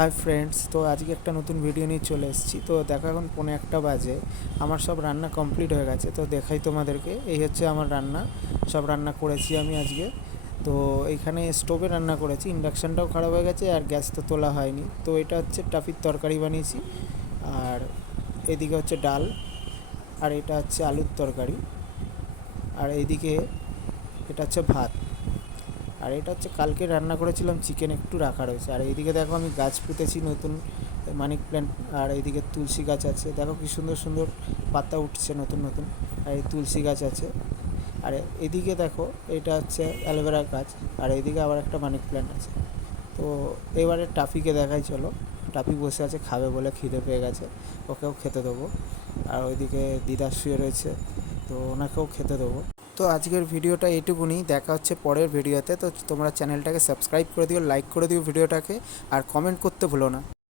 Hi friends, তো আজকে একটা নতুন ভিডিও নিয়ে চলে এসেছি। তো দেখো এখন 1:45 বাজে, আমার সব রান্না কমপ্লিট হয়ে গেছে। তো দেখাই তোমাদেরকে, এই হচ্ছে আমার রান্না। সব রান্না করেছি আমি আজকে। তো এইখানে স্টোভে রান্না করেছি, ইন্ডাকশানটাও খারাপ হয়ে গেছে আর গ্যাস তো তোলা হয়নি। তো এটা হচ্ছে টাফির তরকারি বানিয়েছি, আর এদিকে হচ্ছে ডাল, আর এটা হচ্ছে আলুর তরকারি, আর এইদিকে এটা হচ্ছে ভাত, আর এটা হচ্ছে কালকে রান্না করেছিলাম চিকেন, একটু রাখা রয়েছে। আর এইদিকে দেখো আমি গাছ পুঁতেছি নতুন, মানি প্ল্যান্ট। আর এইদিকে তুলসী গাছ আছে, দেখো কি সুন্দর সুন্দর পাতা উঠছে নতুন নতুন। আর এই তুলসী গাছ আছে। আর এদিকে দেখো এটা হচ্ছে অ্যালোভেরা গাছ, আর এইদিকে আবার একটা মানি প্ল্যান্ট আছে। তো এবারে টাফিকে দেখাই, চলো। টাফি বসে আছে, খাবে বলে, খিদে পেয়ে গেছে, ওকেও খেতে দেবো। আর ওইদিকে দিদা শুয়ে রয়েছে, তো ওনাকেও খেতে দেবো। তো আজকের ভিডিওটা এইটুকুনি, দেখা হচ্ছে পরের ভিডিওতে। তো তোমরা চ্যানেলটাকে সাবস্ক্রাইব করে দিও, লাইক করে দিও ভিডিওটাকে, আর কমেন্ট করতে ভুলো না।